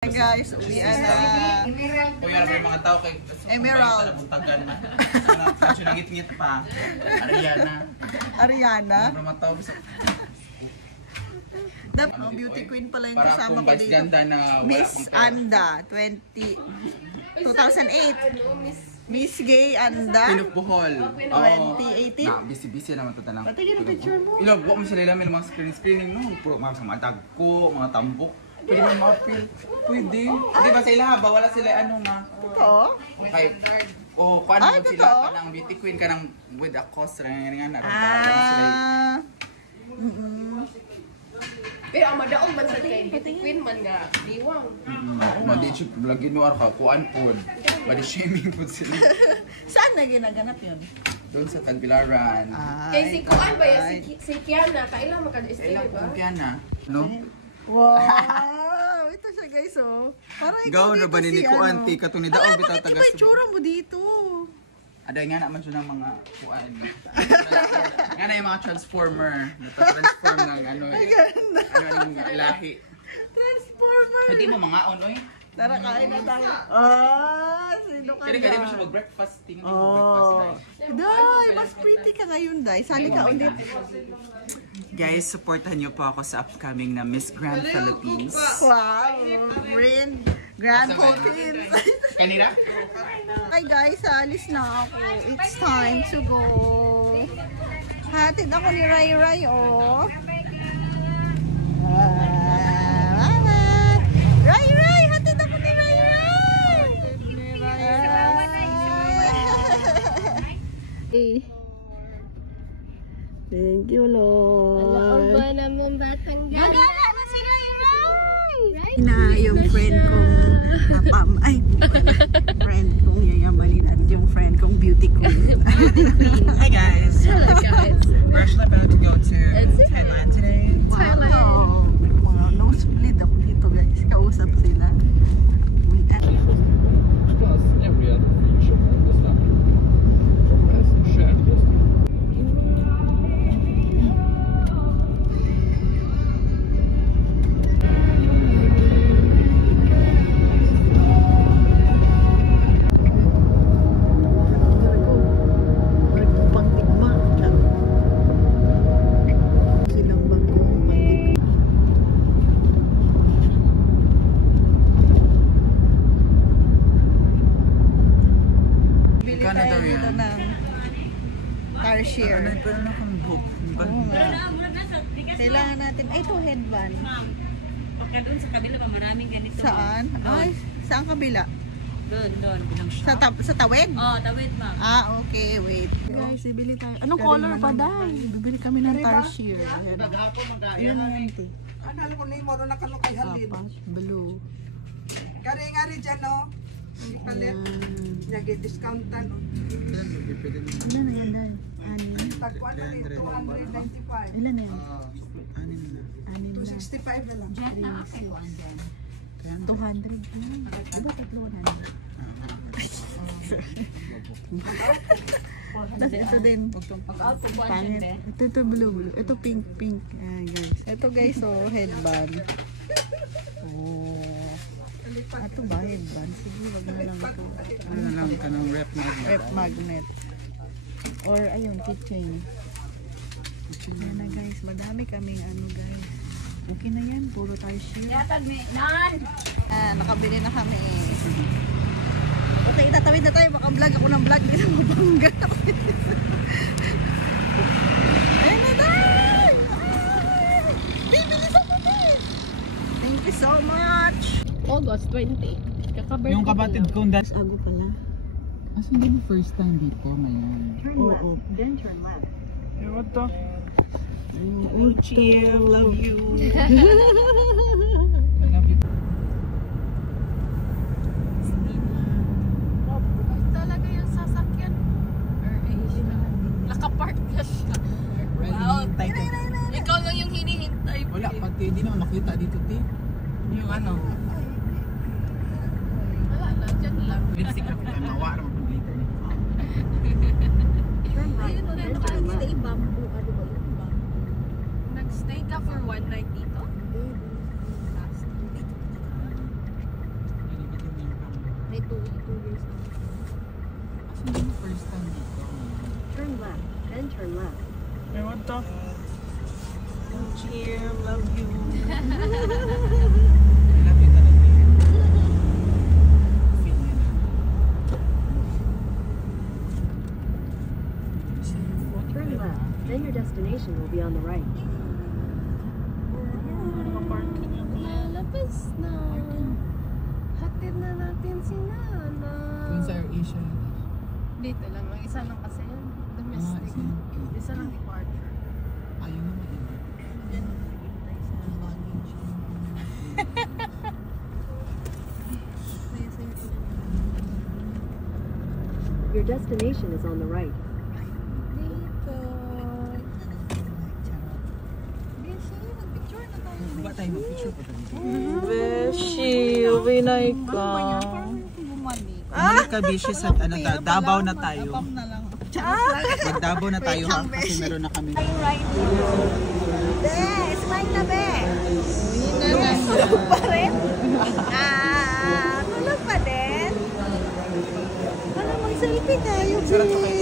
Guys, uwian na. Uy, alam mo yung mga tao kay Emerald. Buntagan na. Kasi nangit-ngit pa. Ariana. Ano mga tao gusto. Beauty queen pala yung Para kasama kung ko vice dito. ganda na wala Miss pang pera. Anda, 2008. Miss Gay Anda. Pinupuhol. 2018. Na, busy-busy naman ito talang. Patingin ang picture mo. Ilog, huwag mo sila ilang mga screening no. Puro mga tagko, mga tambok. Pwede mo ma-appeal. Pwede. Di ba sa ilaha ba? Wala sila ano nga. Ito. Kay, o kung ano Ay, sila totoo? ka ng beauty queen ka ng with a cost rin nga na. Ah. Pero ang madaong man sa kay beauty queen man nga diwang. Oo, ma-digit lagi noar ka, kuan po. Body shaming po sila. Saan na ginaganap yun? Doon sa Tagbilaran. Kay si Kuan ba ya si Kiana kailan maka-stay ba? Kung kaya na, no? Wow! Ito siya guys oh. Parang ikaw Gaw na dito ba ni si Kuan ano. ti katong ni Ala, daog bitaw bakit taga iba yung tsura mo dito? Aday nga naman siya ng mga kuan. Nga na yung mga transformer. Nata-transform ng ano eh. Ganda. Ano yung lahi. Transformer! Hindi mo mga onoy. Tara, kain na tayo. Ah, sino ka Kaya na? kaya mo siya mag-breakfast. Tingnan mo mag-breakfast Oh. Day, mas pretty ka ngayon, Day. Sali ka ulit. Guys, supportan niyo po ako sa upcoming na Miss Grand Philippines. Wow! Grand Philippines. Kanina? Hi guys, alis na ako. It's time to go. Hatid ako ni Ray Ray, oh. Ray Ray! Hatid ako ni Ray Ray! Thank you, Lord. Ang ba namang batang Gagala na si Ray Ray! Na yung friend kong friend kong yayamanin at yung friend kong beauty queen. Hi guys! Hello guys. We're actually about to go to Thailand today. Wow! Wow, no split ako dito guys. Kausap sila. Wait, Plus, every other feature of the style. Progress and shared wisdom. Magkano daw yan? car share. Pero na kung book. Oo nga. Kailangan natin. Ay, ito headband. Pagka doon sa kabila pa maraming ganito. Saan? Ay, saan kabila? Doon, bilang shop. Sa tawid? Oh, tawid ma'am. Ah, okay. Wait. Guys, bibili tayo. Anong color pa dahil? Bibili kami ng car share. Ayan. Ayan na yan, te. Ano ko ni moro na kano kay halid. Tapos, blue. Kari nga rin dyan no. Hindi palit. Nagi discountan no. Ano na yan, dahil? Anim. Tagpuan na rin 295. Ilan na yan? Anim na. Anim na. 265 na lang. 200. Diba tatlo na? Tapos ito din. Pangit. Ito blue. Ito pink. Ayan guys. Ito guys, oh, headband. Oh. Ito ba headband? Sige, wag na lang ito. Ano na lang ka ng rep magnet. Rep magnet. Or ayun, keychain. Yan na guys. Madami kaming ano guys. Okay na yan. Puro tayo share. Nakabili na kami. Okay, tatawid na tayo. Baka vlog ako ng vlog. Hindi na mabangga. Ayun na tayo! Bibilis ako tayo! Thank you so much! August 20. Kaka-birthday. Yung kapatid kong dad. Ago pala. As hindi mo first time dito ngayon. Oo. Then turn left. What the? Uchi, I love you. I love you. Talaga yung sasakyan. Nakapark na siya. Wow. Ikaw lang yung hinihintay. Wala, pati hindi naman makita dito, ti. Yung ano? Wala na, dyan lang. Binsik ako na mawa naman pag later ni. Ayun, Stay bamboo. Ano ba yun? Nag-stay ka for one night dito? Last 2 years na. First time dito. Turn left, then turn left. I want to. Cheer, love you. Lapitan na din. Turn left, then your destination will be on the right. Lalabas na. Hatid na natin si Nana. Kung sa Asia. Dito lang, ang isa lang kasi yan. Domestic. Isa lang departure. Ayun naman iba. Your destination is on the right. Dito. Ba tayo mag-picture pa tayo? Beshi, ubinay ka. Bumalik ka, Bishi, sa ano, Davao na tayo. Mag-Davao na tayo ha, kasi meron na kami. Be, smile na be. Tulog pa rin? Tulog pa din? Para mag-selfie tayo, be.